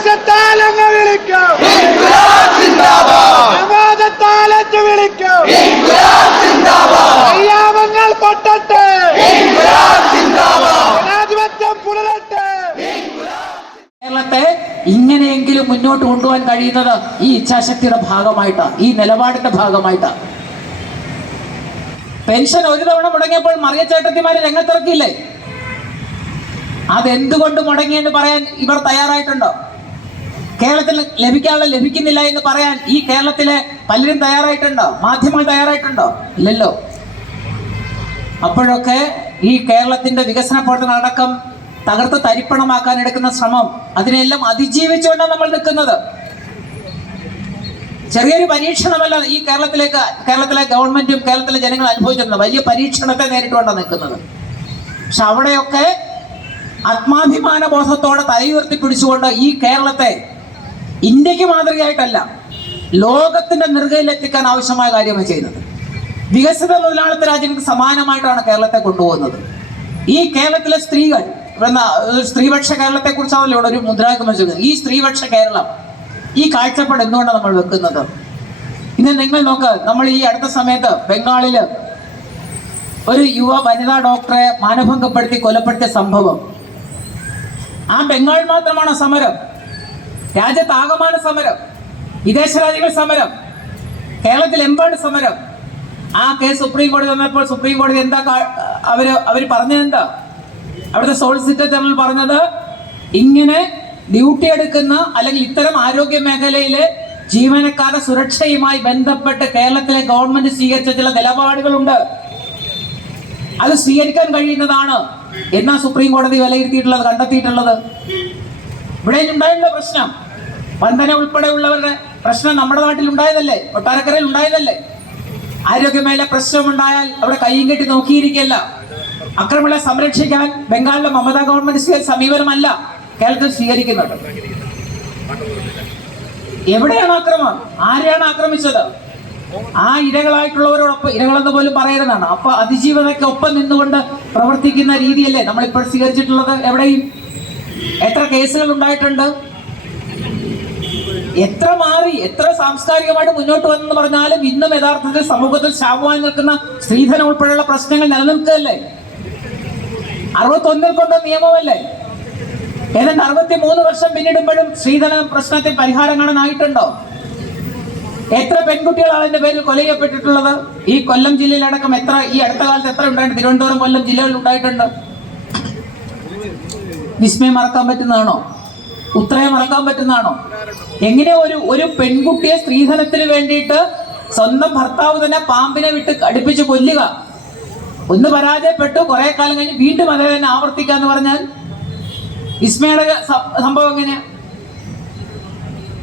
ആവേശത്താലങ്ങ് വിളിക്കും, പ്രമാദത്താലത്ത് വിളിക്കും, കയ്യാമങ്ങൾ പൊട്ടട്ടെ, ജനാധിപത്യം പുലരട്ടെ. കേരളത്തെ ഇങ്ങനെയെങ്കിലും മുന്നോട്ട് കൊണ്ടുപോകാൻ കഴിയുന്നത് ഈ ഇച്ഛാശക്തിയുടെ ഭാഗമായിട്ടാണ്, ഈ നിലപാടിന്റെ ഭാഗമായിട്ടാണ്. പെൻഷൻ ഒരു തവണ മുടങ്ങിയപ്പോൾ മറിയച്ചേട്ടത്തിമാര് രംഗത്തിറക്കിയില്ലേ? അതെന്തുകൊണ്ട് മുടങ്ങിയെന്ന് പറയാൻ ഇവർ തയ്യാറായിട്ടുണ്ടോ? കേരളത്തിൽ ലഭിക്കാനുള്ള ലഭിക്കുന്നില്ല എന്ന് പറയാൻ ഈ കേരളത്തിലെ പലരും തയ്യാറായിട്ടുണ്ടോ? മാധ്യമങ്ങൾ തയ്യാറായിട്ടുണ്ടോ? ഇല്ലല്ലോ. അപ്പോഴൊക്കെ ഈ കേരളത്തിന്റെ വികസന പ്രവർത്തനങ്ങളടക്കം തകർത്ത് തരിപ്പണമാക്കാൻ എടുക്കുന്ന ശ്രമം, അതിനെല്ലാം അതിജീവിച്ചുകൊണ്ടാണ് നമ്മൾ നിൽക്കുന്നത്. ചെറിയൊരു പരീക്ഷണമല്ല ഈ കേരളത്തിലെ ഗവൺമെന്റും കേരളത്തിലെ ജനങ്ങൾ അനുഭവിച്ചിട്ടുണ്ട്. വലിയ പരീക്ഷണത്തെ നേരിട്ടുകൊണ്ടാണ് നിൽക്കുന്നത്. പക്ഷെ അവിടെയൊക്കെ ആത്മാഭിമാന ബോധത്തോടെ തലയുയർത്തി പിടിച്ചുകൊണ്ട് ഈ കേരളത്തെ ഇന്ത്യക്ക് മാതൃകയായിട്ടല്ല, ലോകത്തിന്റെ നെറുകയിലെത്തിക്കാൻ ആവശ്യമായ കാര്യമാണ് ചെയ്യുന്നത്. വികസിത മുതലാളിത്ത രാജ്യങ്ങൾക്ക് സമാനമായിട്ടാണ് കേരളത്തെ കൊണ്ടുപോകുന്നത്. ഈ കേരളത്തിലെ സ്ത്രീകൾ, സ്ത്രീപക്ഷ കേരളത്തെ കുറിച്ചാണല്ലോ ഇവിടെ ഒരു മുദ്രാവാക്യം വെച്ചിരിക്കുന്നത്. ഈ സ്ത്രീപക്ഷ കേരളം, ഈ കാഴ്ചപ്പാട് എന്തുകൊണ്ടാണ് നമ്മൾ വെക്കുന്നത്? ഇന്ന് നിങ്ങൾ നോക്ക്, നമ്മൾ ഈ അടുത്ത സമയത്ത് ബംഗാളില് ഒരു യുവ വനിതാ ഡോക്ടറെ മാനഭംഗപ്പെടുത്തി കൊലപ്പെടുത്തിയ സംഭവം. ആ ബംഗാൾ മാത്രമാണ് സമരം, രാജ്യത്താകമാന സമരം, വിദേശ രാജ്യങ്ങൾ സമരം, കേരളത്തിലെമ്പാട് സമരം. ആ കേസ് സുപ്രീം കോടതി വന്നപ്പോൾ സുപ്രീം കോടതി എന്താ അവര് പറഞ്ഞതെന്താ? അവിടുത്തെ സോളിസിറ്റർ ജനറൽ പറഞ്ഞത്, ഇങ്ങനെ ഡ്യൂട്ടി എടുക്കുന്ന അല്ലെങ്കിൽ ഇത്തരം ആരോഗ്യ മേഖലയിലെ ജീവനക്കാരുടെ സുരക്ഷയുമായി ബന്ധപ്പെട്ട് കേരളത്തിലെ ഗവൺമെന്റ് സ്വീകരിച്ച ചില നിലപാടുകളുണ്ട്, അത് സ്വീകരിക്കാൻ കഴിയുന്നതാണ് എന്നാ സുപ്രീം കോടതി വിലയിരുത്തിയിട്ടുള്ളത്, കണ്ടെത്തിയിട്ടുള്ളത്. ഇവിടെ ഉണ്ടായിട്ടുള്ള പ്രശ്നം, വന്ദന ഉൾപ്പെടെയുള്ളവരുടെ പ്രശ്നം നമ്മുടെ നാട്ടിൽ ഉണ്ടായതല്ലേ, കൊട്ടാരക്കരയിൽ ഉണ്ടായതല്ലേ. ആരോഗ്യമേഖല പ്രശ്നമുണ്ടായാൽ അവിടെ കയ്യും കെട്ടി നോക്കിയിരിക്കല്ല. അക്രമികളെ സംരക്ഷിക്കാൻ ബംഗാളിലെ മമതാ ഗവൺമെന്റ് സമീപനമല്ല കേരളത്തിൽ സ്വീകരിക്കുന്നത്. എവിടെയാണ് ആക്രമണം? ആരെയാണ് ആക്രമിച്ചത്? ആ ഇരകളായിട്ടുള്ളവരോടൊപ്പം, ഇരകളെന്ന് പോലും പറയുന്നതാണ്, അപ്പൊ അതിജീവനയ്ക്ക് ഒപ്പം നിന്നുകൊണ്ട് പ്രവർത്തിക്കുന്ന രീതിയല്ലേ നമ്മളിപ്പോൾ സ്വീകരിച്ചിട്ടുള്ളത്. എവിടെയും എത്ര കേസുകൾ ഉണ്ടായിട്ടുണ്ട്, എത്ര മാറി, എത്ര സാംസ്കാരികമായിട്ട് മുന്നോട്ട് വന്നെന്ന് പറഞ്ഞാലും ഇന്നും യഥാർത്ഥത്തിൽ സമൂഹത്തിൽ ശാപമായി നിൽക്കുന്ന സ്ത്രീധനം ഉൾപ്പെടെയുള്ള പ്രശ്നങ്ങൾ നിലനിൽക്കുകയല്ലേ. 61 കൊണ്ട നിയമമല്ലേ. ഏതാണ്ട് 63 വർഷം പിന്നിടുമ്പോഴും സ്ത്രീധന പ്രശ്നത്തിൽ പരിഹാരം കാണാനായിട്ടുണ്ടോ? എത്ര പെൺകുട്ടികളാണ് അതിന്റെ പേരിൽ കൊല ചെയ്യപ്പെട്ടിട്ടുള്ളത്? ഈ കൊല്ലം ജില്ലയിലടക്കം എത്ര, ഈ അടുത്ത കാലത്ത് എത്ര ഉണ്ടായിട്ടുണ്ട്? തിരുവനന്തപുരം, കൊല്ലം ജില്ലകളിൽ ഉണ്ടായിട്ടുണ്ട്. വിസ്മയം മറക്കാൻ പറ്റുന്നതാണോ? ഉത്രയെ മറക്കാൻ പറ്റുന്നതാണോ? എങ്ങനെ ഒരു പെൺകുട്ടിയെ സ്ത്രീധനത്തിന് വേണ്ടിയിട്ട് സ്വന്തം ഭർത്താവ് തന്നെ പാമ്പിനെ വിട്ട് അടുപ്പിച്ച് കൊല്ലുക? ഒന്ന് പരാജയപ്പെട്ടു, കുറെ കാലം കഴിഞ്ഞ് വീണ്ടും അതേ തന്നെ ആവർത്തിക്കാന്ന് പറഞ്ഞാൽ വിസ്മയുടെ സംഭവം എങ്ങനെയാ?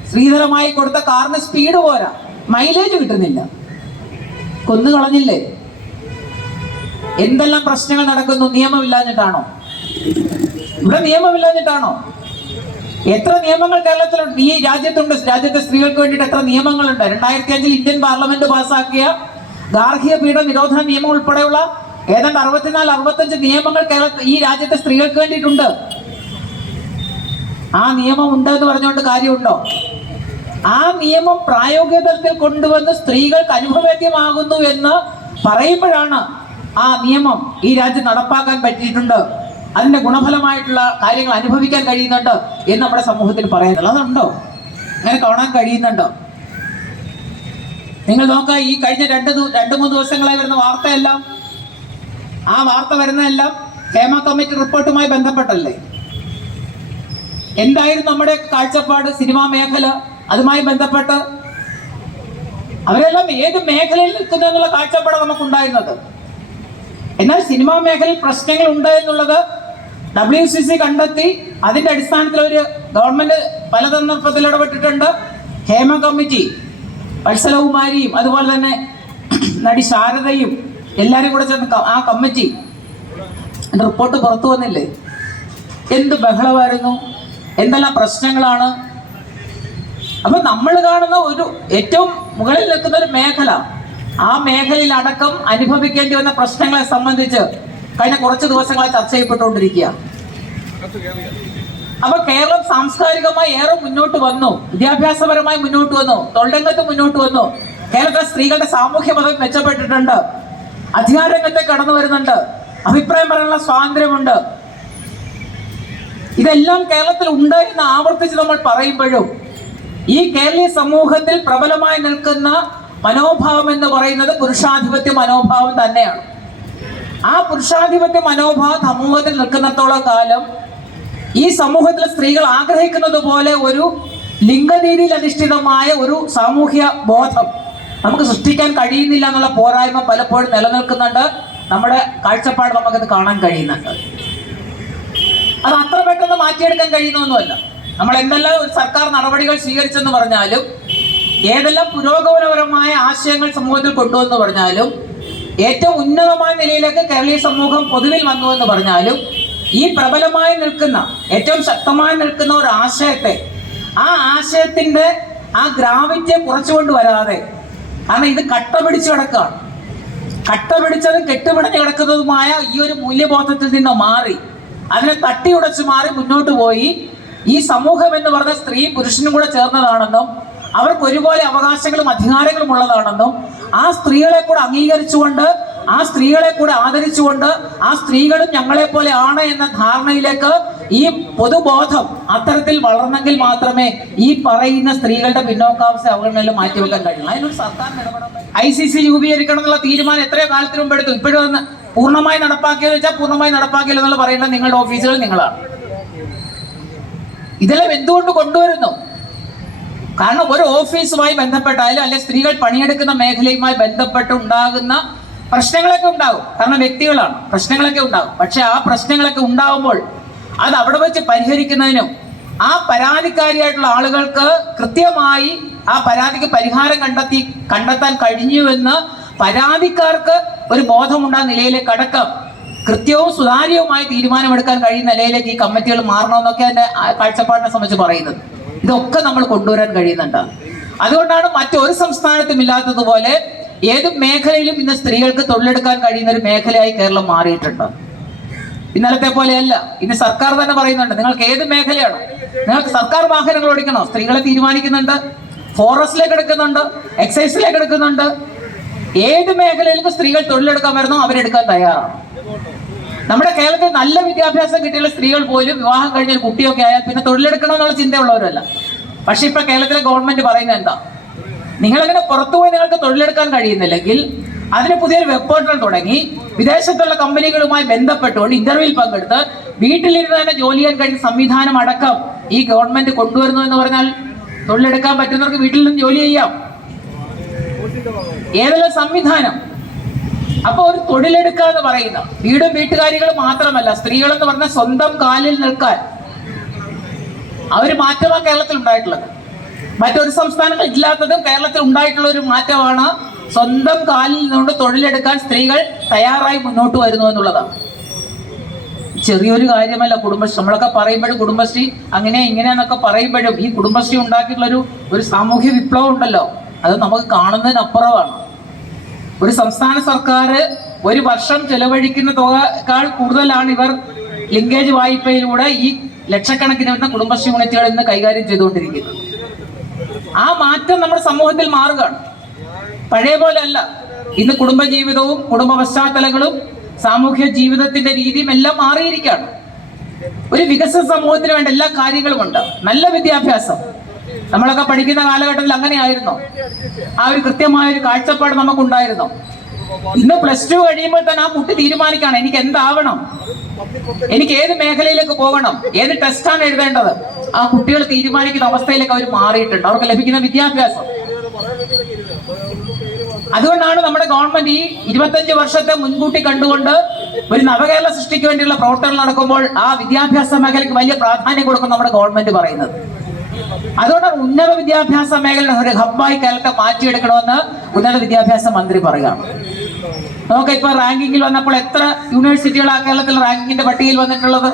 സ്ത്രീധനമായി കൊടുത്ത കാറിന് സ്പീഡ് പോരാ, മൈലേജ് കിട്ടുന്നില്ല, കൊന്നു കളഞ്ഞില്ലേ. എന്തെല്ലാം പ്രശ്നങ്ങൾ നടക്കുന്നു? നിയമമില്ലാഞ്ഞിട്ടാണോ? ഇവിടെ നിയമമില്ലാഞ്ഞിട്ടാണോ? എത്ര നിയമങ്ങൾ കേരളത്തിലുണ്ട്, ഈ രാജ്യത്തുണ്ട്. രാജ്യത്തെ സ്ത്രീകൾക്ക് വേണ്ടിയിട്ട് എത്ര നിയമങ്ങളുണ്ട്? 2005 ഇന്ത്യൻ പാർലമെന്റ് പാസാക്കിയ ഗാർഹിക പീഡന നിരോധന നിയമം ഉൾപ്പെടെയുള്ള ഏതാണ്ട് 64-65 നിയമങ്ങൾ ഈ രാജ്യത്തെ സ്ത്രീകൾക്ക് വേണ്ടിയിട്ടുണ്ട്. ആ നിയമം ഉണ്ട് എന്ന് പറഞ്ഞുകൊണ്ട് കാര്യമുണ്ടോ? ആ നിയമം പ്രായോഗിക തലത്തിൽ കൊണ്ടുവന്ന് സ്ത്രീകൾക്ക് അനുഭവേദ്യമാകുന്നു എന്ന് പറയുമ്പോഴാണ് ആ നിയമം ഈ രാജ്യം നടപ്പാക്കാൻ പറ്റിയിട്ടുണ്ട്, അതിന്റെ ഗുണഫലമായിട്ടുള്ള കാര്യങ്ങൾ അനുഭവിക്കാൻ കഴിയുന്നുണ്ട് എന്ന് നമ്മുടെ സമൂഹത്തിൽ പറയുന്നത്. അതുണ്ടോ? അങ്ങനെ കാണാൻ കഴിയുന്നുണ്ടോ? നിങ്ങൾ നോക്കുക, ഈ കഴിഞ്ഞ 2-3 ദിവസങ്ങളായി വരുന്ന വാർത്തയെല്ലാം, ആ വാർത്ത വരുന്നതെല്ലാം ഹേമ കമ്മിറ്റി റിപ്പോർട്ടുമായി ബന്ധപ്പെട്ടല്ലേ. എന്തായിരുന്നു നമ്മുടെ കാഴ്ചപ്പാട്? സിനിമാ മേഖല, അതുമായി ബന്ധപ്പെട്ട് അവരെല്ലാം ഏത് മേഖലയിൽ നിൽക്കുന്നു എന്നുള്ള കാഴ്ചപ്പാടാണ് നമുക്കുണ്ടായിരുന്നത്. എന്നാൽ സിനിമാ മേഖലയിൽ പ്രശ്നങ്ങൾ ഉണ്ട് എന്നുള്ളത് WCC കണ്ടെത്തി. അതിന്റെ അടിസ്ഥാനത്തിൽ ഒരു ഗവൺമെന്റ് പല സന്ദർഭത്തിൽ ഇടപെട്ടിട്ടുണ്ട്. ഹേമ കമ്മിറ്റി, വത്സലകുമാരിയും അതുപോലെ തന്നെ നടി ശാരദയും എല്ലാവരും കൂടെ ചേർന്ന് ആ കമ്മിറ്റി റിപ്പോർട്ട് പുറത്തു വന്നില്ലേ? എന്ത് ബഹളമായിരുന്നു, എന്തെല്ലാം പ്രശ്നങ്ങളാണ്. അപ്പൊ നമ്മൾ കാണുന്ന ഒരു ഏറ്റവും മുകളിൽ നിൽക്കുന്ന ഒരു മേഖല, ആ മേഖലയിൽ അടക്കം അനുഭവിക്കേണ്ടി വന്ന പ്രശ്നങ്ങളെ സംബന്ധിച്ച് കഴിഞ്ഞ കുറച്ച് ദിവസങ്ങളായി ചർച്ച ചെയ്യപ്പെട്ടുകൊണ്ടിരിക്കുക. അപ്പൊ കേരളം സാംസ്കാരികമായി ഏറെ മുന്നോട്ട് വന്നു, വിദ്യാഭ്യാസപരമായി മുന്നോട്ട് വന്നു, തൊഴിൽരംഗത്ത് മുന്നോട്ട് വന്നു. കേരളത്തിലെ സ്ത്രീകളുടെ സാമൂഹ്യ പദവി മെച്ചപ്പെട്ടിട്ടുണ്ട്, അധികാര രംഗത്തേക്ക് കടന്നു വരുന്നുണ്ട്, അഭിപ്രായം പറയാനുള്ള സ്വാതന്ത്ര്യമുണ്ട്. ഇതെല്ലാം കേരളത്തിൽ ഉണ്ട് എന്ന് ആവർത്തിച്ച് നമ്മൾ പറയുമ്പോഴും ഈ കേരളീയ സമൂഹത്തിൽ പ്രബലമായി നിൽക്കുന്ന മനോഭാവം എന്ന് പറയുന്നത് പുരുഷാധിപത്യ മനോഭാവം തന്നെയാണ്. ആ പുരുഷാധിപത്യ മനോഭാവം സമൂഹത്തിൽ നിൽക്കുന്നിടത്തോളം കാലം ഈ സമൂഹത്തിലെ സ്ത്രീകൾ ആഗ്രഹിക്കുന്നത് പോലെ ഒരു ലിംഗനീതിയിൽ അധിഷ്ഠിതമായ ഒരു സാമൂഹ്യ ബോധം നമുക്ക് സൃഷ്ടിക്കാൻ കഴിയുന്നില്ല എന്നുള്ള പോരായ്മ പലപ്പോഴും നിലനിൽക്കുന്നുണ്ട്. നമ്മുടെ കാഴ്ചപ്പാട് നമുക്കത് കാണാൻ കഴിയുന്നുണ്ട്. അത് അത്ര പെട്ടെന്ന് മാറ്റിയെടുക്കാൻ കഴിയുന്നൊന്നുമല്ല. നമ്മൾ എന്തെല്ലാം ഒരു സർക്കാർ നടപടികൾ സ്വീകരിച്ചെന്ന് പറഞ്ഞാലും, ഏതെല്ലാം പുരോഗമനപരമായ ആശയങ്ങൾ സമൂഹത്തിൽ കൊണ്ടുവന്ന് പറഞ്ഞാലും, ഏറ്റവും ഉന്നതമായ നിലയിലേക്ക് കേരളീയ സമൂഹം പൊതുവിൽ വന്നു എന്ന് പറഞ്ഞാലും, ഈ പ്രബലമായി നിൽക്കുന്ന ഏറ്റവും ശക്തമായി നിൽക്കുന്ന ഒരു ആശയത്തെ, ആ ആശയത്തിന്റെ ആ ഗ്രാവിറ്റിയെ കുറച്ചുകൊണ്ട് വരാതെ, കാരണം ഇത് കട്ട പിടിച്ചു കിടക്കുകയാണ്, കട്ട പിടിച്ചതും കെട്ടുപിടഞ്ഞു കിടക്കുന്നതുമായ ഈ ഒരു മൂല്യബോധത്തിൽ നിന്ന് മാറി അതിനെ തട്ടിയുടച്ചു മാറി മുന്നോട്ട് പോയി ഈ സമൂഹം എന്ന് പറഞ്ഞ സ്ത്രീ പുരുഷനും കൂടെ ചേർന്നതാണെന്നും അവർക്ക് ഒരുപോലെ അവകാശങ്ങളും അധികാരങ്ങളും ഉള്ളതാണെന്നും ആ സ്ത്രീകളെ കൂടെ അംഗീകരിച്ചുകൊണ്ട്, ആ സ്ത്രീകളെ കൂടെ ആദരിച്ചുകൊണ്ട്, ആ സ്ത്രീകളും ഞങ്ങളെ പോലെ ആണ് എന്ന ധാരണയിലേക്ക് ഈ പൊതുബോധം അത്തരത്തിൽ വളർന്നെങ്കിൽ മാത്രമേ ഈ പറയുന്ന സ്ത്രീകളുടെ പിന്നോക്കാവസ്ഥ അവഗണനയിൽ മാറ്റിവെക്കാൻ കഴിയുള്ളൂ. അതിനൊരു സർക്കാർ ഇടപെടണം. ICC രൂപീകരിക്കണം എന്നുള്ള തീരുമാനം എത്രയോ കാലത്തിന് മുമ്പ് എടുത്തു. ഇപ്പോഴും ഒന്ന് പൂർണ്ണമായി നടപ്പാക്കിയെന്ന് വെച്ചാൽ പൂർണ്ണമായി നടപ്പാക്കിയില്ല എന്നുള്ള പറയേണ്ടത് നിങ്ങളുടെ ഓഫീസുകൾ നിങ്ങളാണ്. ഇതെല്ലാം എന്തുകൊണ്ട് കൊണ്ടുവരുന്നു? കാരണം ഒരു ഓഫീസുമായി ബന്ധപ്പെട്ടായാലും അല്ലെ സ്ത്രീകൾ പണിയെടുക്കുന്ന മേഖലയുമായി ബന്ധപ്പെട്ട് ഉണ്ടാകുന്ന പ്രശ്നങ്ങളൊക്കെ ഉണ്ടാകും. കാരണം വ്യക്തികളാണ്, പ്രശ്നങ്ങളൊക്കെ ഉണ്ടാകും. പക്ഷെ ആ പ്രശ്നങ്ങളൊക്കെ ഉണ്ടാകുമ്പോൾ അത് അവിടെ വെച്ച് പരിഹരിക്കുന്നതിനും ആ പരാതിക്കാരിയായിട്ടുള്ള ആളുകൾക്ക് കൃത്യമായി ആ പരാതിക്ക് പരിഹാരം കണ്ടെത്താൻ കഴിഞ്ഞുവെന്ന് പരാതിക്കാർക്ക് ഒരു ബോധമുണ്ടാകുന്ന നിലയിലേക്ക് അടക്കം കൃത്യവും സുതാര്യവുമായി തീരുമാനമെടുക്കാൻ കഴിയുന്ന നിലയിലേക്ക് ഈ കമ്മിറ്റികൾ മാറണമെന്നൊക്കെ അതിന്റെ കാഴ്ചപ്പാടിനെ സംബന്ധിച്ച് പറയുന്നത്. ഇതൊക്കെ നമ്മൾ കൊണ്ടുവരാൻ കഴിയുന്നുണ്ട്. അതുകൊണ്ടാണ് മറ്റൊരു സംസ്ഥാനത്തും ഇല്ലാത്തതുപോലെ ഏത് മേഖലയിലും ഇന്ന് സ്ത്രീകൾക്ക് തൊഴിലെടുക്കാൻ കഴിയുന്ന ഒരു മേഖലയായി കേരളം മാറിയിട്ടുണ്ട്. ഇന്നലത്തെ പോലെയല്ല. ഇന്ന് സർക്കാർ തന്നെ പറയുന്നുണ്ട്, നിങ്ങൾക്ക് ഏത് മേഖലയാണോ, നിങ്ങൾക്ക് സർക്കാർ വാഹനങ്ങൾ ഓടിക്കണോ, സ്ത്രീകളെ തീരുമാനിക്കുന്നുണ്ട്. ഫോറസ്റ്റിലേക്ക് എടുക്കുന്നുണ്ട്, എക്സൈസിലേക്ക് എടുക്കുന്നുണ്ട്. ഏത് മേഖലയിലും സ്ത്രീകൾ തൊഴിലെടുക്കാൻ വരുന്നോ അവരെടുക്കാൻ തയ്യാറാണ്. നമ്മുടെ കേരളത്തിൽ നല്ല വിദ്യാഭ്യാസം കിട്ടിയുള്ള സ്ത്രീകൾ പോലും വിവാഹം കഴിഞ്ഞ ഒരു കുട്ടിയൊക്കെ ആയാൽ പിന്നെ തൊഴിലെടുക്കണം എന്നുള്ള ചിന്തയുള്ളവരല്ല. പക്ഷെ ഇപ്പൊ കേരളത്തിലെ ഗവൺമെന്റ് പറയുന്നത് എന്താ, നിങ്ങളിങ്ങനെ പുറത്തുപോയി നിങ്ങൾക്ക് തൊഴിലെടുക്കാൻ കഴിയുന്നില്ലെങ്കിൽ അതിന് പുതിയൊരു വെബ് പോർട്ടൽ തുടങ്ങി വിദേശത്തുള്ള കമ്പനികളുമായി ബന്ധപ്പെട്ടുകൊണ്ട് ഇന്റർവ്യൂവിൽ പങ്കെടുത്ത് വീട്ടിലിരുന്ന് തന്നെ ജോലി ചെയ്യാൻ കഴിയുന്ന സംവിധാനം അടക്കം ഈ ഗവൺമെന്റ് കൊണ്ടുവരുന്നു എന്ന് പറഞ്ഞാൽ തൊഴിലെടുക്കാൻ പറ്റുന്നവർക്ക് വീട്ടിൽ നിന്ന് ജോലി ചെയ്യാം. ഏതെല്ലാം സംവിധാനം. അപ്പൊ ഒരു തൊഴിലെടുക്കുക എന്ന് പറയുന്ന വീടും വീട്ടുകാരികളും മാത്രമല്ല, സ്ത്രീകൾ എന്ന് പറഞ്ഞ സ്വന്തം കാലിൽ നിൽക്കാൻ അവര് മാറ്റമാണ് കേരളത്തിൽ ഉണ്ടായിട്ടുള്ളത്. മറ്റൊരു സംസ്ഥാനങ്ങൾ ഇല്ലാത്തതും കേരളത്തിൽ ഉണ്ടായിട്ടുള്ള ഒരു മാറ്റമാണ്. സ്വന്തം കാലിൽ നിന്നുകൊണ്ട് തൊഴിലെടുക്കാൻ സ്ത്രീകൾ തയ്യാറായി മുന്നോട്ട് വരുന്നു എന്നുള്ളതാണ്. ചെറിയൊരു കാര്യമല്ല കുടുംബശ്രീ. നമ്മളൊക്കെ പറയുമ്പോഴും കുടുംബശ്രീ അങ്ങനെ ഇങ്ങനെയെന്നൊക്കെ പറയുമ്പോഴും ഈ കുടുംബശ്രീ ഉണ്ടാക്കിയിട്ടുള്ള ഒരു സാമൂഹ്യ വിപ്ലവം ഉണ്ടല്ലോ, അത് നമുക്ക് കാണുന്നതിനപ്പുറമാണ്. ഒരു സംസ്ഥാന സർക്കാർ ഒരു വർഷം ചെലവഴിക്കുന്ന തുകയേക്കാൾ കൂടുതലാണ് ഇവർ ലിങ്കേജ് വായ്പയിലൂടെ ഈ ലക്ഷക്കണക്കിന് വരുന്ന കുടുംബശ്രീ യൂണിറ്റുകൾ ഇന്ന് കൈകാര്യം ചെയ്തുകൊണ്ടിരിക്കുന്നത്. ആ മാറ്റം നമ്മുടെ സമൂഹത്തിൽ മാറുകയാണ്. പഴയ പോലെ അല്ല. ഇന്ന് കുടുംബജീവിതവും കുടുംബ പശ്ചാത്തലങ്ങളും സാമൂഹ്യ ജീവിതത്തിന്റെ രീതിയും എല്ലാം മാറിയിരിക്കുകയാണ്. ഒരു വികസന സമൂഹത്തിന് വേണ്ട എല്ലാ കാര്യങ്ങളും ഉണ്ട്. നല്ല വിദ്യാഭ്യാസം, നമ്മളൊക്കെ പഠിക്കുന്ന കാലഘട്ടത്തിൽ അങ്ങനെയായിരുന്നു. ആ ഒരു കൃത്യമായ ഒരു കാഴ്ചപ്പാട് നമുക്കുണ്ടായിരുന്നു. ഇന്ന് +2 കഴിയുമ്പോൾ തന്നെ ആ കുട്ടി തീരുമാനിക്കുകയാണ്, എനിക്ക് എന്താവണം, എനിക്ക് ഏത് മേഖലയിലേക്ക് പോകണം, ഏത് ടെസ്റ്റാണ് എഴുതേണ്ടത്. ആ കുട്ടികൾ തീരുമാനിക്കുന്ന അവസ്ഥയിലേക്ക് അവർ മാറിയിട്ടുണ്ട്. അവർക്ക് ലഭിക്കുന്ന വിദ്യാഭ്യാസം. അതുകൊണ്ടാണ് നമ്മുടെ ഗവൺമെന്റ് ഈ 25 വർഷത്തെ മുൻകൂട്ടി കണ്ടുകൊണ്ട് ഒരു നവകേരള സൃഷ്ടിക്ക് വേണ്ടിയുള്ള പ്രവർത്തനങ്ങൾ നടക്കുമ്പോൾ ആ വിദ്യാഭ്യാസ മേഖലയ്ക്ക് വലിയ പ്രാധാന്യം കൊടുക്കും നമ്മുടെ ഗവൺമെന്റ് പറയുന്നത്. അതുകൊണ്ടാണ് ഉന്നത വിദ്യാഭ്യാസ മേഖല ഒരു ഹബ്ബായി കേരളത്തെ മാറ്റിയെടുക്കണമെന്ന് ഉന്നത വിദ്യാഭ്യാസ മന്ത്രി പറയുകയാണ്. നമുക്ക് ഇപ്പൊ റാങ്കിങ്ങിൽ വന്നപ്പോൾ എത്ര യൂണിവേഴ്സിറ്റികളാണ് കേരളത്തിൽ റാങ്കിങ്ങിന്റെ പട്ടികയിൽ വന്നിട്ടുള്ളത്.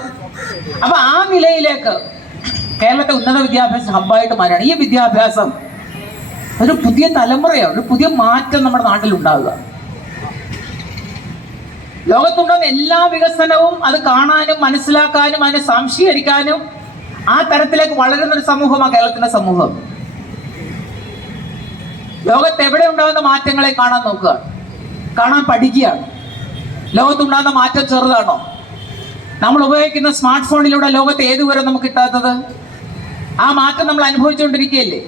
അപ്പൊ ആ നിലയിലേക്ക് കേരളത്തെ ഉന്നത വിദ്യാഭ്യാസ ഹബ്ബായിട്ട് മാറുകയാണ്. ഈ വിദ്യാഭ്യാസം ഒരു പുതിയ തലമുറയാണ്, ഒരു പുതിയ മാറ്റം നമ്മുടെ നാട്ടിൽ ഉണ്ടാവുക. ലോകത്തുണ്ടാകുന്ന എല്ലാ വികസനവും അത് കാണാനും മനസ്സിലാക്കാനും അതിനെ സംശീകരിക്കാനും ആ തരത്തിലേക്ക് വളരുന്ന ഒരു സമൂഹമാണ് കേരളത്തിന്റെ സമൂഹം. ലോകത്ത് എവിടെ ഉണ്ടാകുന്ന മാറ്റങ്ങളെ കാണാൻ നോക്കുക, കാണാൻ പഠിക്കുകയാണ്. ലോകത്തുണ്ടാകുന്ന മാറ്റം ചെറുതാണോ? നമ്മൾ ഉപയോഗിക്കുന്ന സ്മാർട്ട് ഫോണിലൂടെ ലോകത്ത് ഏതുവരെ നമുക്ക് കിട്ടാത്തത്? ആ മാറ്റം നമ്മൾ അനുഭവിച്ചുകൊണ്ടിരിക്കുകയല്ലേ,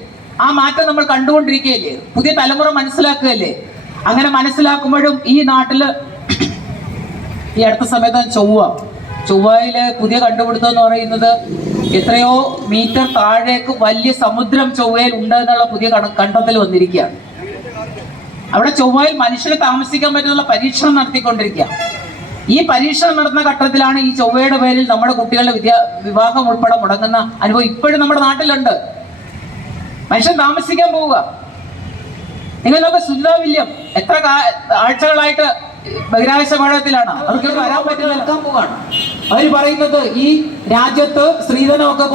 ആ മാറ്റം നമ്മൾ കണ്ടുകൊണ്ടിരിക്കുകയല്ലേ, പുതിയ തലമുറ മനസ്സിലാക്കുകയല്ലേ. അങ്ങനെ മനസ്സിലാക്കുമ്പോഴും ഈ നാട്ടില് ഈ അടുത്ത സമയത്ത് ചൊവ്വയിലെ പുതിയ കണ്ടുപിടുത്തം എന്ന് പറയുന്നത് എത്രയോ മീറ്റർ താഴേക്ക് വലിയ സമുദ്രം ചൊവ്വയിൽ ഉണ്ട് എന്നുള്ള പുതിയ കണ്ടെത്തൽ വന്നിരിക്കുകയാണ്. അവിടെ ചൊവ്വയിൽ മനുഷ്യന് താമസിക്കാൻ പറ്റുന്ന പരീക്ഷണം നടത്തിക്കൊണ്ടിരിക്കുക. ഈ പരീക്ഷണം നടത്തുന്ന ഘട്ടത്തിലാണ് ഈ ചൊവ്വയുടെ പേരിൽ നമ്മുടെ കുട്ടികളുടെ വിവാഹം ഉൾപ്പെടെ മുടങ്ങുന്ന അനുഭവം ഇപ്പോഴും നമ്മുടെ നാട്ടിലുണ്ട്. മനുഷ്യൻ താമസിക്കാൻ പോവുക. നിങ്ങൾ നോക്കുക, സുനിത വില്യം എത്ര ആഴ്ചകളായിട്ട് ബഹിരാകാശ പാഠത്തിലാണ്, അവർക്ക് വരാൻ പറ്റുന്ന നിൽക്കാൻ പോവാണ്. അവർ പറയുന്നത് ഈ രാജ്യത്ത് സ്ത്രീധനം ഒക്കെ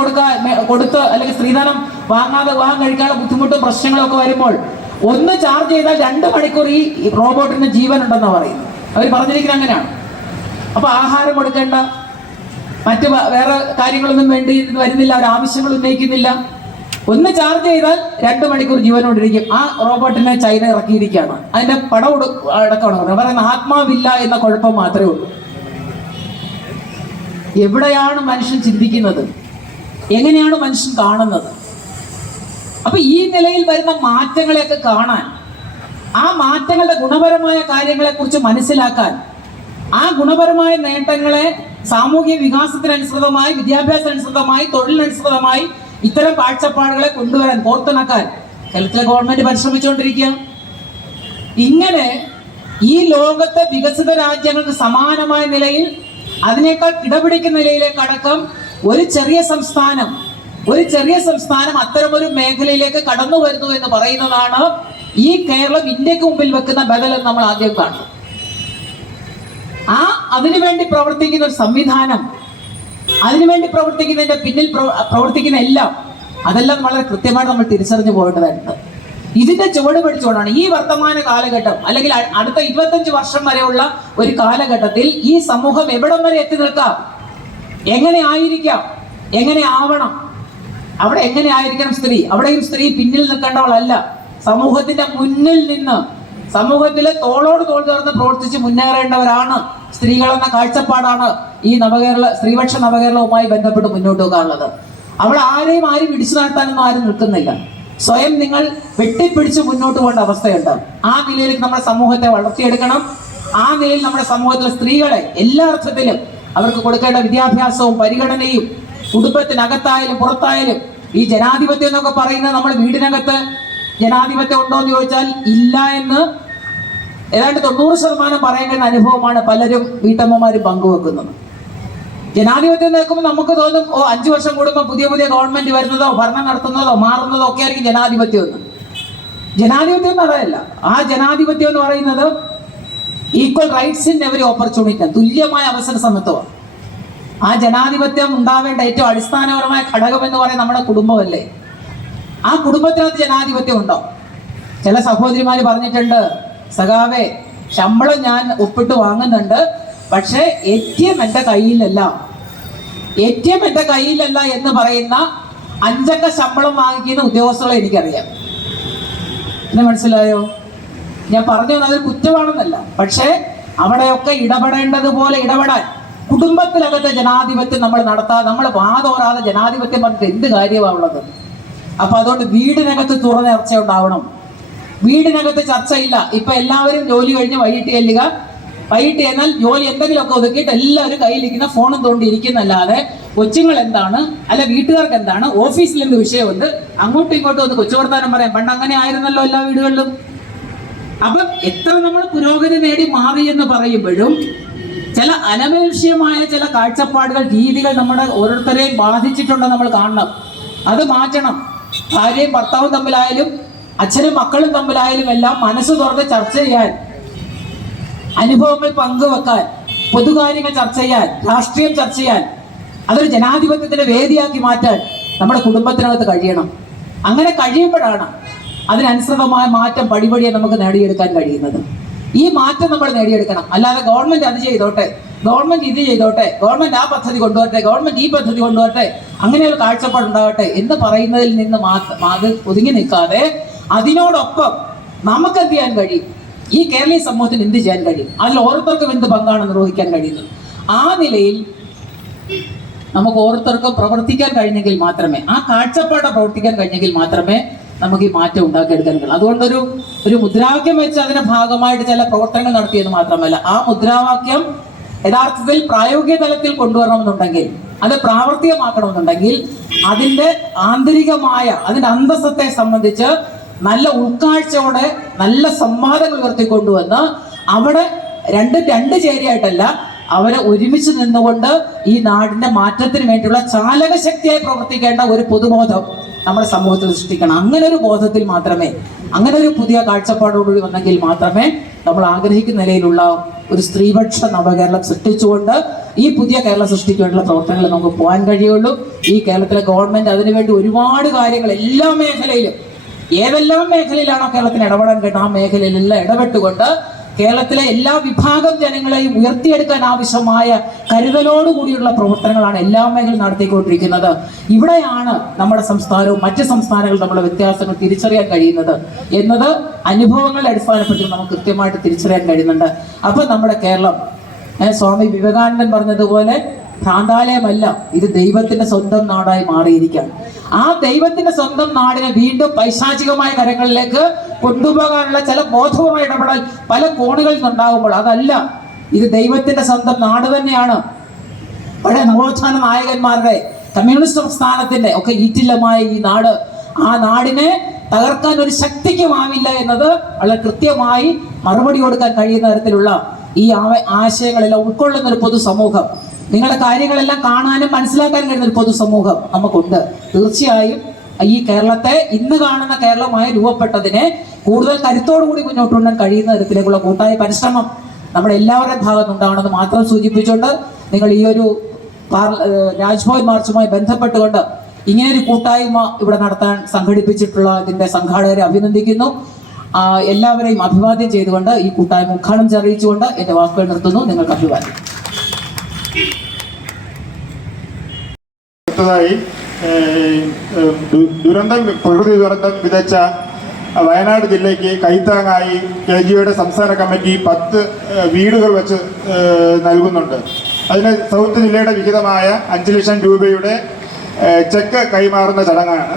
കൊടുത്ത് അല്ലെങ്കിൽ സ്ത്രീധനം വാങ്ങാതെ വിവാഹം കഴിക്കാനുള്ള ബുദ്ധിമുട്ടും പ്രശ്നങ്ങളും ഒക്കെ വരുമ്പോൾ ഒന്ന് ചാർജ് ചെയ്താൽ 2 മണിക്കൂർ ഈ റോബോട്ടിന് ജീവൻ ഉണ്ടെന്നാണ് പറയുന്നത്. അവർ പറഞ്ഞിരിക്കുന്നത് അങ്ങനെയാണ്. അപ്പൊ ആഹാരം കൊടുക്കേണ്ട, മറ്റ് വേറെ കാര്യങ്ങളൊന്നും വരുന്നില്ല, അവർ ആവശ്യങ്ങൾ ഉന്നയിക്കുന്നില്ല. ഒന്ന് ചാർജ് ചെയ്താൽ 2 മണിക്കൂർ ജീവനോടിരിക്കും. ആ റോബോട്ടിനെ ചൈന ഇറക്കിയിരിക്കുകയാണ്. അതിന്റെ പടം അടക്കമാണ് പറയുന്നത്. ആത്മാവില്ല എന്ന കുഴപ്പം മാത്രമേ ഉള്ളൂ. എവിടെയാണ് മനുഷ്യൻ ചിന്തിക്കുന്നത്? എങ്ങനെയാണ് മനുഷ്യൻ കാണുന്നത്? അപ്പൊ ഈ നിലയിൽ വരുന്ന മാറ്റങ്ങളെയൊക്കെ കാണാൻ, ആ മാറ്റങ്ങളുടെ ഗുണപരമായ കാര്യങ്ങളെ കുറിച്ച് മനസ്സിലാക്കാൻ, ആ ഗുണപരമായ നേട്ടങ്ങളെ സാമൂഹിക വികാസത്തിനനുസൃതമായി, വിദ്യാഭ്യാസത്തിനനുസൃതമായി, തൊഴിലിനനുസൃതമായി ഇത്തരം കാഴ്ചപ്പാടുകളെ കൊണ്ടുവരാൻ, കോർത്തിണക്കാൻ കേരളത്തിലെ ഗവൺമെന്റ് പരിശ്രമിച്ചുകൊണ്ടിരിക്കുക. ഇങ്ങനെ ഈ ലോകത്തെ വികസിത രാജ്യങ്ങൾക്ക് സമാനമായ നിലയിൽ, അതിനേക്കാൾ കിടപിടിക്കുന്ന നിലയിലേക്കടക്കം ഒരു ചെറിയ സംസ്ഥാനം അത്തരമൊരു മേഖലയിലേക്ക് കടന്നു വരുന്നു എന്ന് പറയുന്നതാണ് ഈ കേരളം ഇന്ത്യക്ക് മുമ്പിൽ വെക്കുന്ന ബദൽ എന്ന് നമ്മൾ ആദ്യം കാണും. അതിനുവേണ്ടി പ്രവർത്തിക്കുന്ന ഒരു സംവിധാനം, അതിനുവേണ്ടി പ്രവർത്തിക്കുന്നതിന്റെ പിന്നിൽ പ്രവർത്തിക്കുന്ന അതെല്ലാം വളരെ കൃത്യമായിട്ട് നമ്മൾ തിരിച്ചറിഞ്ഞു പോകേണ്ടതായിട്ടുണ്ട്. ഇതിന്റെ ചുവട് പിടിച്ചുകൊണ്ടാണ് ഈ വർത്തമാന കാലഘട്ടം അല്ലെങ്കിൽ അടുത്ത 25 വർഷം വരെയുള്ള ഒരു കാലഘട്ടത്തിൽ ഈ സമൂഹം എവിടം വരെ എത്തി നിൽക്കാം, എങ്ങനെ ആയിരിക്കാം, എങ്ങനെ ആവണം, അവിടെ എങ്ങനെ ആയിരിക്കണം സ്ത്രീ. അവിടെയും സ്ത്രീ പിന്നിൽ നിൽക്കേണ്ടവളല്ല, സമൂഹത്തിന്റെ മുന്നിൽ നിന്ന് സമൂഹത്തിലെ തോളോട് തോൾ ചേർന്ന് പ്രവർത്തിച്ച് മുന്നേറേണ്ടവരാണ് സ്ത്രീകളെന്ന കാഴ്ചപ്പാടാണ് ഈ സ്ത്രീപക്ഷ നവകേരളവുമായി ബന്ധപ്പെട്ട് മുന്നോട്ട് പോകാനുള്ളത്. അവിടെ ആരും ഇടിച്ചു നടത്താനൊന്നും ആരും നിൽക്കുന്നില്ല. സ്വയം നിങ്ങൾ വെട്ടിപ്പിടിച്ച് മുന്നോട്ട് പോകേണ്ട അവസ്ഥയുണ്ട്. ആ നിലയിൽ നമ്മുടെ സമൂഹത്തെ വളർത്തിയെടുക്കണം. ആ നിലയിൽ നമ്മുടെ സമൂഹത്തിലെ സ്ത്രീകളെ എല്ലാ അർത്ഥത്തിലും അവർക്ക് കൊടുക്കേണ്ട വിദ്യാഭ്യാസവും പരിഗണനയും, കുടുംബത്തിനകത്തായാലും പുറത്തായാലും, ഈ ജനാധിപത്യം എന്നൊക്കെ പറയുന്നത് നമ്മൾ വീടിനകത്ത് ജനാധിപത്യം ഉണ്ടോ എന്ന് ചോദിച്ചാൽ ഇല്ല എന്ന് ഏതാണ്ട് 90% പറയേണ്ട അനുഭവമാണ് പലരും വീട്ടമ്മമാരും പങ്കുവെക്കുന്നത്. ജനാധിപത്യം നോക്കുമ്പോൾ നമുക്ക് തോന്നും, 5 വർഷം കൂടുമ്പോൾ പുതിയ ഗവൺമെന്റ് വരുന്നതോ ഭരണം നടത്തുന്നതോ മാറുന്നതോ ഒക്കെ ആയിരിക്കും ജനാധിപത്യം എന്ന്. ജനാധിപത്യം എന്ന് പറയല്ല. ആ ജനാധിപത്യം എന്ന് പറയുന്നത് equal rights in every opportunity, തുല്യമായ അവസര സമത്വമാണ്. ആ ജനാധിപത്യം ഉണ്ടാവേണ്ട ഏറ്റവും അടിസ്ഥാനപരമായ ഘടകം എന്ന് പറയുന്നത് നമ്മുടെ കുടുംബമല്ലേ. ആ കുടുംബത്തിനകത്ത് ജനാധിപത്യം ഉണ്ടോ? ചില സഹോദരിമാര് പറഞ്ഞിട്ടുണ്ട്, സഖാവേ ശമ്പളം ഞാൻ ഒപ്പിട്ട് വാങ്ങുന്നുണ്ട്, പക്ഷേ ATM എൻ്റെ കയ്യിലല്ല എന്ന് പറയുന്ന 5 അക്ക ശമ്പളം വാങ്ങിക്കുന്ന ഉദ്യോഗസ്ഥകളെ എനിക്കറിയാം. എന്നെ മനസ്സിലായോ? ഞാൻ പറഞ്ഞു അതൊരു കുറ്റമാണെന്നല്ല, പക്ഷേ അവിടെയൊക്കെ ഇടപെടേണ്ടതുപോലെ ഇടപെടാൻ, കുടുംബത്തിനകത്തെ ജനാധിപത്യം നമ്മൾ നടത്താതെ, നമ്മൾ വാതോരാതെ ജനാധിപത്യം പറഞ്ഞിട്ട് എന്ത് കാര്യമാണുള്ളത്? അപ്പൊ അതുകൊണ്ട് വീടിനകത്ത് തുറന്ന ചർച്ച ഉണ്ടാവണം. വീടിനകത്ത് ചർച്ചയില്ല. ഇപ്പൊ എല്ലാവരും ജോലി കഴിഞ്ഞ് വൈകിട്ട് ചെന്നാൽ ജോലി എന്തെങ്കിലുമൊക്കെ ഒതുക്കിയിട്ട് എല്ലാവരും കയ്യിലിരിക്കുന്ന ഫോണും തോണ്ടിയിരിക്കുന്നല്ലാതെ കൊച്ചുങ്ങൾ എന്താണ്, അല്ല വീട്ടുകാർക്ക് എന്താണ്, ഓഫീസിൽ എന്ത് വിഷയമുണ്ട്, അങ്ങോട്ടും ഇങ്ങോട്ടും ഒന്ന് കൊച്ചു വർത്താനം പറയാം. പണ്ട് അങ്ങനെ ആയിരുന്നല്ലോ എല്ലാ വീടുകളിലും. അപ്പം എത്ര നമ്മൾ പുരോഗതി നേടി മാറി എന്ന് പറയുമ്പോഴും ചില അനപേക്ഷിതമായ ചില കാഴ്ചപ്പാടുകൾ, രീതികൾ നമ്മുടെ ഓരോരുത്തരെയും ബാധിച്ചിട്ടുണ്ടെന്ന് നമ്മൾ കാണണം. അത് മാറ്റണം. ഭാര്യയും ഭർത്താവും തമ്മിലായാലും അച്ഛനും മക്കളും തമ്മിലായാലും എല്ലാം മനസ്സ് തുറന്ന് ചർച്ച ചെയ്യാൻ, അനുഭവങ്ങൾ പങ്കുവെക്കാൻ, പൊതുകാര്യങ്ങൾ ചർച്ച ചെയ്യാൻ, രാഷ്ട്രീയം ചർച്ച ചെയ്യാൻ, അതൊരു ജനാധിപത്യത്തിന്റെ വേദിയാക്കി മാറ്റാൻ നമ്മുടെ കുടുംബത്തിനകത്ത് കഴിയണം. അങ്ങനെ കഴിയുമ്പോഴാണ് അതിനനുസൃതമായ മാറ്റം പടിപടിയെ നമുക്ക് നേടിയെടുക്കാൻ കഴിയുന്നത്. ഈ മാറ്റം നമ്മൾ നേടിയെടുക്കണം. അല്ലാതെ ഗവൺമെന്റ് അത് ചെയ്തോട്ടെ, ഗവൺമെന്റ് ഇത് ചെയ്തോട്ടെ, ഗവൺമെന്റ് ആ പദ്ധതി കൊണ്ടുവരട്ടെ, ഗവൺമെന്റ് ഈ പദ്ധതി കൊണ്ടുവരട്ടെ, അങ്ങനെയൊരു കാഴ്ചപ്പാടുണ്ടാവട്ടെ എന്ന് പറയുന്നതിൽ നിന്ന് അത് ഒതുങ്ങി നിൽക്കാതെ അതിനോടൊപ്പം നമുക്ക് എന്ത് ചെയ്യാൻ കഴിയും, ഈ കേരളീയ സമൂഹത്തിന് എന്ത് ചെയ്യാൻ കഴിയും, അതിൽ ഓരോരുത്തർക്കും എന്ത് പങ്കാണ് നിർവഹിക്കാൻ കഴിയുന്നത്. ആ നിലയിൽ നമുക്ക് ഓരോരുത്തർക്കും പ്രവർത്തിക്കാൻ കഴിഞ്ഞെങ്കിൽ മാത്രമേ, ആ കാഴ്ചപ്പാട് പ്രവർത്തിക്കാൻ കഴിഞ്ഞെങ്കിൽ മാത്രമേ നമുക്ക് ഈ മാറ്റം ഉണ്ടാക്കിയെടുക്കാൻ കഴിയും. അതുകൊണ്ടൊരു മുദ്രാവാക്യം വെച്ച് അതിന്റെ ഭാഗമായിട്ട് ചില പ്രവർത്തനങ്ങൾ നടത്തിയെന്ന് മാത്രമല്ല, ആ മുദ്രാവാക്യം യഥാർത്ഥത്തിൽ പ്രായോഗിക തലത്തിൽ കൊണ്ടുവരണമെന്നുണ്ടെങ്കിൽ, അത് പ്രാവർത്തികമാക്കണമെന്നുണ്ടെങ്കിൽ അതിന്റെ ആന്തരികമായ അതിന്റെ അന്തസ്സത്തെ സംബന്ധിച്ച് നല്ല ഉൾക്കാഴ്ചയോടെ നല്ല സംവാദങ്ങൾ ഉയർത്തിക്കൊണ്ടുവന്ന് അവിടെ രണ്ട് ചേരിയായിട്ടല്ല, അവരെ ഒരുമിച്ച് നിന്നുകൊണ്ട് ഈ നാടിന്റെ മാറ്റത്തിന് വേണ്ടിയുള്ള ചാലക ശക്തിയായി പ്രവർത്തിക്കേണ്ട ഒരു പൊതുബോധം നമ്മുടെ സമൂഹത്തിൽ സൃഷ്ടിക്കണം. അങ്ങനെ ഒരു ബോധത്തിൽ മാത്രമേ, അങ്ങനെ ഒരു പുതിയ കാഴ്ചപ്പാടോടുകൂടി വന്നെങ്കിൽ മാത്രമേ നമ്മൾ ആഗ്രഹിക്കുന്ന നിലയിലുള്ള ഒരു സ്ത്രീപക്ഷ നവകേരളം സൃഷ്ടിച്ചുകൊണ്ട് ഈ പുതിയ കേരളം സൃഷ്ടിക്കാനുള്ള പ്രവർത്തനങ്ങൾ നമുക്ക് പോകാൻ കഴിയുള്ളൂ. ഈ കേരളത്തിലെ ഗവൺമെന്റ് അതിനുവേണ്ടി ഒരുപാട് കാര്യങ്ങൾ എല്ലാ മേഖലയിലും, ഏതെല്ലാം മേഖലയിലാണോ കേരളത്തിന് ഇടപെടാൻ കേട്ടോ ആ മേഖലയിലെല്ലാം ഇടപെട്ടുകൊണ്ട് കേരളത്തിലെ എല്ലാ വിഭാഗം ജനങ്ങളെയും ഉയർത്തിയെടുക്കാൻ ആവശ്യമായ കരുതലോടുകൂടിയുള്ള പ്രവർത്തനങ്ങളാണ് എല്ലാ മേഖലയും നടത്തിക്കൊണ്ടിരിക്കുന്നത്. ഇവിടെയാണ് നമ്മുടെ സംസ്ഥാനവും മറ്റ് സംസ്ഥാനങ്ങളും നമ്മുടെ വ്യത്യാസങ്ങൾ തിരിച്ചറിയാൻ കഴിയുന്നത് എന്നത് അനുഭവങ്ങളുടെ അടിസ്ഥാനപ്പെട്ട് നമുക്ക് കൃത്യമായിട്ട് തിരിച്ചറിയാൻ കഴിയുന്നുണ്ട്. അപ്പൊ നമ്മുടെ കേരളം, സ്വാമി വിവേകാനന്ദൻ പറഞ്ഞതുപോലെ ഭ്രാന്താലയമല്ല, ഇത് ദൈവത്തിന്റെ സ്വന്തം നാടായി മാറിയിരിക്കുകയാണ്. ആ ദൈവത്തിന്റെ സ്വന്തം നാടിനെ വീണ്ടും പൈശാചികമായ കരങ്ങളിലേക്ക് കൊണ്ടുപോകാനുള്ള ചില ബോധവുമായ ഇടപെടൽ പല കോണുകളിൽ നിന്നുണ്ടാകുമ്പോൾ അതല്ല, ഇത് ദൈവത്തിന്റെ സ്വന്തം നാട് തന്നെയാണ്. പഴയ നവോത്ഥാന നായകന്മാരുടെ, കമ്മ്യൂണിസ്റ്റ് പ്രസ്ഥാനത്തിന്റെ ഒക്കെ ഈറ്റില്ലമായ ഈ നാട്, ആ നാടിനെ തകർക്കാൻ ഒരു ശക്തിക്കുമാവില്ല എന്നത് വളരെ കൃത്യമായി മറുപടി കൊടുക്കാൻ കഴിയുന്ന തരത്തിലുള്ള ഈ ആശയങ്ങളെല്ലാം ഉൾക്കൊള്ളുന്ന ഒരു പൊതുസമൂഹം, നിങ്ങളുടെ കാര്യങ്ങളെല്ലാം കാണാനും മനസ്സിലാക്കാൻ കഴിയുന്ന ഒരു പൊതുസമൂഹം നമുക്കുണ്ട്. തീർച്ചയായും ഈ കേരളത്തെ ഇന്ന് കാണുന്ന കേരളമായി രൂപപ്പെട്ടതിനെ കൂടുതൽ കരുത്തോടുകൂടി മുന്നോട്ട് കൊണ്ടുവരാൻ കഴിയുന്ന തരത്തിലേക്കുള്ള കൂട്ടായ പരിശ്രമം നമ്മുടെ എല്ലാവരുടെയും ഭാഗത്തുണ്ടാവണമെന്ന് മാത്രം സൂചിപ്പിച്ചുകൊണ്ട്, നിങ്ങൾ ഈ ഒരു രാജ്ഭവൻ മാർച്ചുമായി ബന്ധപ്പെട്ടുകൊണ്ട് ഇങ്ങനെയൊരു കൂട്ടായ്മ ഇവിടെ നടത്താൻ സംഘടിപ്പിച്ചിട്ടുള്ള ഇതിന്റെ സംഘാടകരെ അഭിനന്ദിക്കുന്നു. എല്ലാവരെയും അഭിവാദ്യം ചെയ്തുകൊണ്ട് ഈ കൂട്ടായ്മ ഉദ്ഘാടനം അറിയിച്ചുകൊണ്ട് എന്റെ വാക്കുകൾ നിർത്തുന്നു. നിങ്ങൾക്ക് അഭിവാദ്യം. അടുത്തതായി പ്രകൃതി ദുരന്തം വിതച്ച വയനാട് ജില്ലയ്ക്ക് കൈത്താങ്ങായി KGOയുടെ സംസ്ഥാന കമ്മിറ്റി 10 വീടുകൾ വെച്ച് നൽകുന്നുണ്ട്. അതിന് സൗത്ത് ജില്ലയുടെ വിഹിതമായ 5 ലക്ഷം രൂപയുടെ ചെക്ക് കൈമാറുന്ന ചടങ്ങാണ്.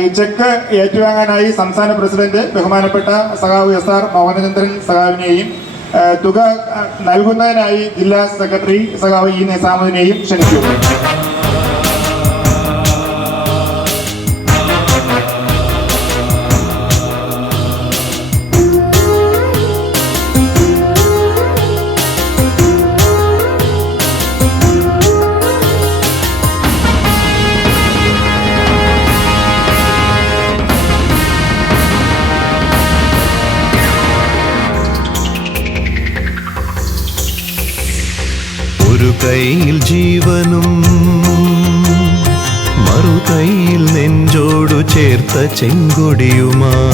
ഈ ചെക്ക് ഏറ്റുവാങ്ങാനായി സംസ്ഥാന പ്രസിഡന്റ് ബഹുമാനപ്പെട്ട സഖാവ് SR മോഹനചന്ദ്രൻ സഖാവിനെയും തുക നൽകുന്നതിനായി ജില്ലാ സെക്രട്ടറി സഖാവ് E നിസാമുദ്ദീനെയും ക്ഷണിച്ചു. ഒരു കൈയിൽ ജീവനും മറുകൈയിൽ നെഞ്ചോടു ചേർത്ത ചെങ്കൊടിയുമായി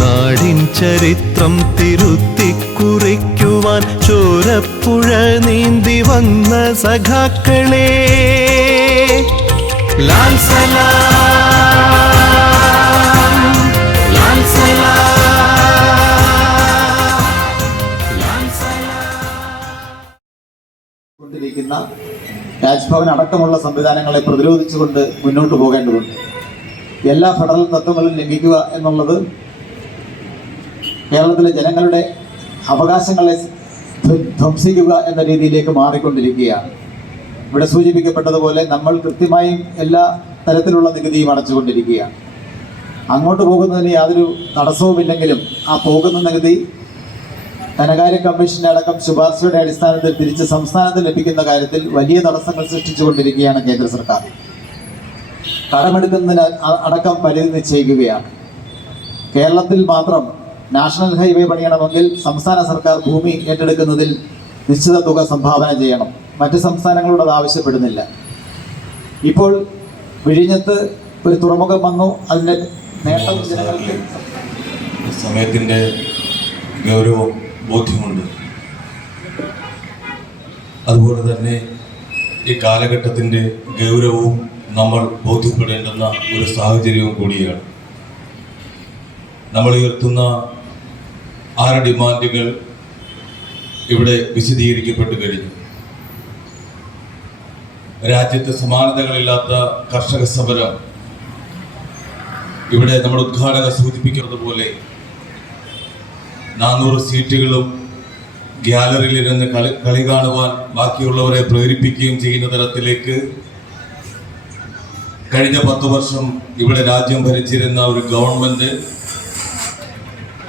നാടിൻ ചരിത്രം തിരുത്തിക്കുറിക്കുവാൻ ചോരപ്പുഴ നീന്തി വന്ന സഖാക്കളെ, ലാൽ സലാം, ലാൽ സലാം. കൊണ്ടിരിക്കുന്ന രാജ്ഭവൻ അടക്കമുള്ള സംവിധാനങ്ങളെ പ്രതിരോധിച്ചുകൊണ്ട് മുന്നോട്ട് പോകേണ്ടതുണ്ട്. എല്ലാ ഫെഡറൽ തത്വങ്ങളും ലംഘിക്കുക എന്നുള്ളത് കേരളത്തിലെ ജനങ്ങളുടെ അവകാശങ്ങളെ ധ്വംസിക്കുക എന്ന രീതിയിലേക്ക് മാറിക്കൊണ്ടിരിക്കുകയാണ്. ഇവിടെ സൂചിപ്പിക്കപ്പെട്ടതുപോലെ നമ്മൾ കൃത്യമായും എല്ലാ തരത്തിലുള്ള നികുതിയും അടച്ചുകൊണ്ടിരിക്കുകയാണ്. അങ്ങോട്ട് പോകുന്നതിന് യാതൊരു തടസ്സവുമില്ലെങ്കിലും ആ പോകുന്ന നികുതി ധനകാര്യ കമ്മീഷന്റെ അടക്കം ശുപാർശയുടെ അടിസ്ഥാനത്തിൽ തിരിച്ച് സംസ്ഥാനത്ത് ലഭിക്കുന്ന കാര്യത്തിൽ വലിയ തടസ്സങ്ങൾ സൃഷ്ടിച്ചുകൊണ്ടിരിക്കുകയാണ് കേന്ദ്ര സർക്കാർ. കടമെടുക്കുന്നതിന് അടക്കം പരിധി നിശ്ചയിക്കുകയാണ്. കേരളത്തിൽ മാത്രം നാഷണൽ ഹൈവേ പണിയണമെങ്കിൽ സംസ്ഥാന സർക്കാർ ഭൂമി ഏറ്റെടുക്കുന്നതിൽ നിശ്ചിത തുക സംഭാവന ചെയ്യണം. മറ്റ് സംസ്ഥാനങ്ങളോട് അത് ആവശ്യപ്പെടുന്നില്ല. ഇപ്പോൾ വിഴിഞ്ഞത്ത് ഒരു തുറമുഖം വന്നു, അതിൻ്റെ നേട്ടം ജനങ്ങൾക്ക്. സമയത്തിൻ്റെ ഗൗരവം ബോധ്യമുണ്ട്. അതുപോലെ തന്നെ ഈ കാലഘട്ടത്തിൻ്റെ ഗൗരവവും നമ്മൾ ബോധ്യപ്പെടേണ്ടുന്ന ഒരു സാഹചര്യവും കൂടിയാണ്. നമ്മൾ ഉയർത്തുന്ന 6 ഡിമാൻഡുകൾ ഇവിടെ വിശദീകരിക്കപ്പെട്ടു കഴിഞ്ഞു. രാജ്യത്ത് സമാനതകളില്ലാത്ത കർഷക സമരം ഇവിടെ നമ്മുടെ ഉദ്ഘാടക സൂചിപ്പിക്കുന്നത് പോലെ 400 സീറ്റുകളും ഗ്യാലറിയിലിരുന്ന് കളി കാണുവാൻ ബാക്കിയുള്ളവരെ പ്രേരിപ്പിക്കുകയും ചെയ്യുന്ന തരത്തിലേക്ക് കഴിഞ്ഞ 10 വർഷം ഇവിടെ രാജ്യം ഭരിച്ചിരുന്ന ഒരു ഗവൺമെന്റ്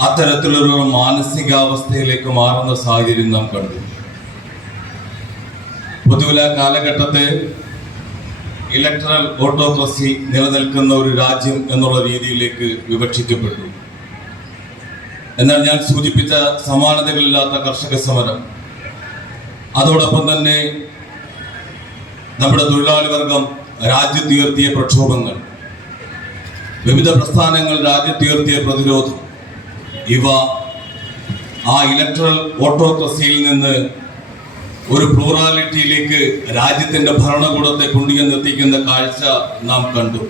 അത്തരത്തിലൊരു മാനസികാവസ്ഥയിലേക്ക് മാറുന്ന സാഹചര്യം നാം കണ്ടു. പൊതുവില കാലഘട്ടത്തെ ഇലക്ട്രൽ ഓട്ടോക്രസി നിലനിൽക്കുന്ന ഒരു രാജ്യം എന്നുള്ള രീതിയിലേക്ക് വിവക്ഷിക്കപ്പെട്ടു. എന്നാൽ ഞാൻ സൂചിപ്പിച്ച സമാനതകളില്ലാത്ത കർഷക സമരം, അതോടൊപ്പം തന്നെ നമ്മുടെ തൊഴിലാളി വർഗം രാജ്യത്തുയർത്തിയ പ്രക്ഷോഭങ്ങൾ, വിവിധ പ്രസ്ഥാനങ്ങൾ രാജ്യത്തുയർത്തിയ പ്രതിരോധം, ഇവ ആ ഇലക്ട്രൽ ഓട്ടോക്രസിയിൽ നിന്ന് ഒരു പ്ലൂറാലിറ്റിയിലേക്ക് രാജ്യത്തിൻ്റെ ഭരണകൂടത്തെ കൊണ്ടുചെന്നെത്തിക്കുന്ന കാഴ്ച നാം കണ്ടു.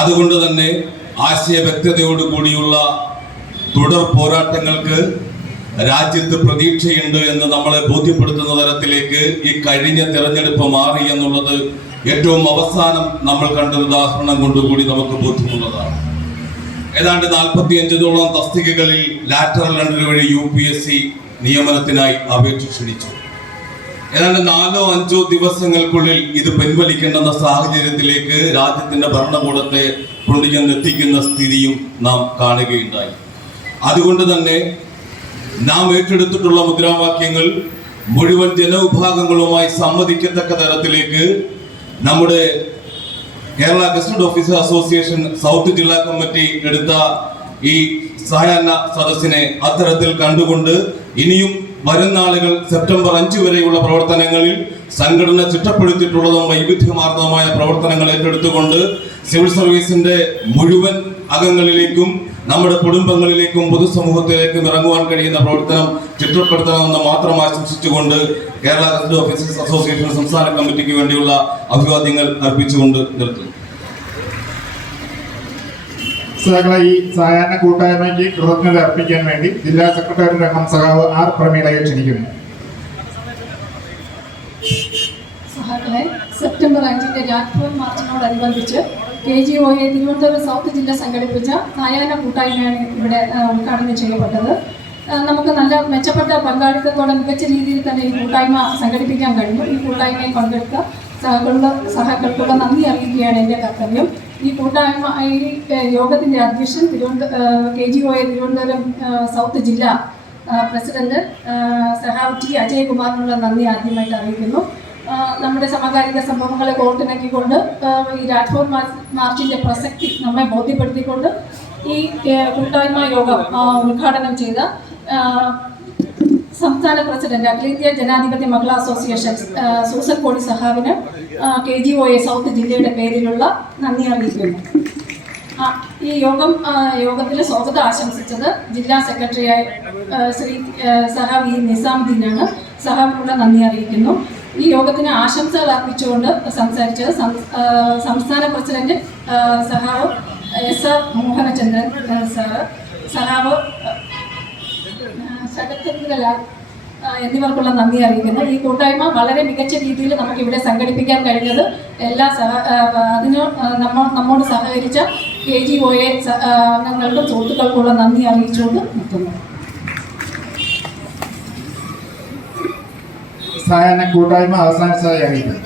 അതുകൊണ്ട് തന്നെ ആശയ വ്യക്തതയോടുകൂടിയുള്ള തുടർ പോരാട്ടങ്ങൾക്ക് രാജ്യത്ത് പ്രതീക്ഷയുണ്ട് എന്ന് നമ്മളെ ബോധ്യപ്പെടുത്തുന്ന തരത്തിലേക്ക് ഈ കഴിഞ്ഞ തെരഞ്ഞെടുപ്പ് മാറി എന്നുള്ളത് ഏറ്റവും അവസാനം നമ്മൾ കണ്ട ഉദാഹരണം കൊണ്ടുകൂടി നമുക്ക് ബോധ്യമുള്ളതാണ്. ഏതാണ്ട് 45ഓളം തസ്തികകളിൽ ലാറ്ററൽ എൻട്രി വഴി UPSC നിയമനത്തിനായി അപേക്ഷ ക്ഷണിച്ചു. ഏതാണ്ട് 4-5 ദിവസങ്ങൾക്കുള്ളിൽ ഇത് പിൻവലിക്കേണ്ടെന്ന സാഹചര്യത്തിലേക്ക് രാജ്യത്തിന്റെ ഭരണകൂടത്തെ കൊണ്ടുചെന്നെത്തിക്കുന്ന സ്ഥിതിയും നാം കാണുകയുണ്ടായി. അതുകൊണ്ട് തന്നെ നാം ഏറ്റെടുത്തിട്ടുള്ള മുദ്രാവാക്യങ്ങൾ മുഴുവൻ ജനവിഭാഗങ്ങളുമായി സമ്മതിക്കത്തക്ക തരത്തിലേക്ക് നമ്മുടെ Kerala gazetted officer association south ജില്ലാ കമ്മിറ്റി എടുത്ത ഈ സായാഹ്ന സദസ്സിനെ അത്തരത്തിൽ കണ്ടുകൊണ്ട് ഇനിയും വരും നാളുകൾ സെപ്റ്റംബർ 5 വരെയുള്ള പ്രവർത്തനങ്ങളിൽ സംഘടന ചിട്ടപ്പെടുത്തിയിട്ടുള്ളതും വൈവിധ്യമാർന്നതുമായ പ്രവർത്തനങ്ങൾ ഏറ്റെടുത്തുകൊണ്ട് സിവിൽ സർവീസിന്റെ മുഴുവൻ അംഗങ്ങളിലേക്കും നമ്മുടെ കുടുംബങ്ങളിലേക്കും പൊതുസമൂഹത്തിലേക്കും ഇറങ്ങുവാൻ കഴിയുന്ന പ്രവർത്തനം ചിട്ടപ്പെടുത്തണമെന്ന് മാത്രം ആശംസിച്ചുകൊണ്ട് കേരള ഗസറ്റഡ് ഓഫീസേഴ്സ് അസോസിയേഷൻ സംസ്ഥാന കമ്മിറ്റിക്ക് വേണ്ടിയുള്ള അഭിവാദ്യങ്ങൾ അർപ്പിച്ചുകൊണ്ട് നിർത്തുന്നു. ഈ സായാഹ്ന കൂട്ടായ്മയ്ക്ക് കൃതജ്ഞത അർപ്പിക്കാൻ വേണ്ടി ജില്ലാ സെക്രട്ടറി അംഗം സഖാവ് R. പ്രമീളയെ ക്ഷണിക്കുന്നു. സഹാക്കളെ, സെപ്റ്റംബർ 5 രാജ്ഭവൻ മാർച്ചിനോടനുബന്ധിച്ച് KGOA തിരുവനന്തപുരം സൗത്ത് ജില്ല സംഘടിപ്പിച്ച സായാഹ്ന കൂട്ടായ്മയാണ് ഇവിടെ ഉദ്ഘാടനം ചെയ്യപ്പെട്ടത്. നമുക്ക് നല്ല മെച്ചപ്പെട്ട പങ്കാളിത്തത്തോടെ മികച്ച രീതിയിൽ തന്നെ ഈ കൂട്ടായ്മ സംഘടിപ്പിക്കാൻ കഴിഞ്ഞു. ഈ കൂട്ടായ്മയിൽ പങ്കെടുത്ത സഹാക്കൾക്കുള്ള നന്ദി അറിയിക്കുകയാണ് എൻ്റെ കർത്തവ്യം. ഈ കൂട്ടായ്മ ഈ യോഗത്തിൻ്റെ അധ്യക്ഷൻ KGOA തിരുവനന്തപുരം സൗത്ത് ജില്ലാ പ്രസിഡന്റ് സഹാവ് T. അജയകുമാറിനുള്ള നന്ദി ആദ്യമായിട്ട് അറിയിക്കുന്നു. നമ്മുടെ സമകാലിക സംഭവങ്ങളെ കോർത്തിണക്കിക്കൊണ്ട് ഈ രാജ്ഭവൻ മാർച്ചിൻ്റെ പ്രസക്തി നമ്മെ ബോധ്യപ്പെടുത്തിക്കൊണ്ട് ഈ കൂട്ടായ്മ യോഗം ഉദ്ഘാടനം ചെയ്ത സംസ്ഥാന പ്രസിഡന്റ് അഖിലേന്ത്യാ ജനാധിപത്യ മഹിളാ അസോസിയേഷൻ സൂസൻ കോടി സഹാവിന് KGOA സൗത്ത് ജില്ലയുടെ പേരിലുള്ള നന്ദി അറിയിക്കുന്നു. ഈ യോഗത്തിൽ സ്വാഗതം ആശംസിച്ചത് ജില്ലാ സെക്രട്ടറിയായ ശ്രീ സഹാവ് E. നിസാമുദ്ദീനാണ്. സഹാവിനുള്ള നന്ദി അറിയിക്കുന്നു. ഈ യോഗത്തിന് ആശംസകൾ അർപ്പിച്ചുകൊണ്ട് സംസാരിച്ചത് സംസ്ഥാന president സഹാവ് S.R. Mohanachandran sir, സഹാവ് Sarathchandralal എന്നിവർക്കുള്ള നന്ദി അറിയിക്കുന്നു. ഈ കൂട്ടായ്മ വളരെ മികച്ച രീതിയിൽ നമുക്ക് ഇവിടെ സംഘടിപ്പിക്കാൻ കഴിഞ്ഞത് അതിന് നമ്മോട് സഹകരിച്ച KGOA അംഗങ്ങൾക്കും സുഹൃത്തുക്കൾക്കുള്ള നന്ദി അറിയിച്ചുകൊണ്ട് നിർത്തുന്നു. സായാഹ്ന കൂട്ടായ്മ അവസാനിച്ചതായി അറിയിക്കുന്നു.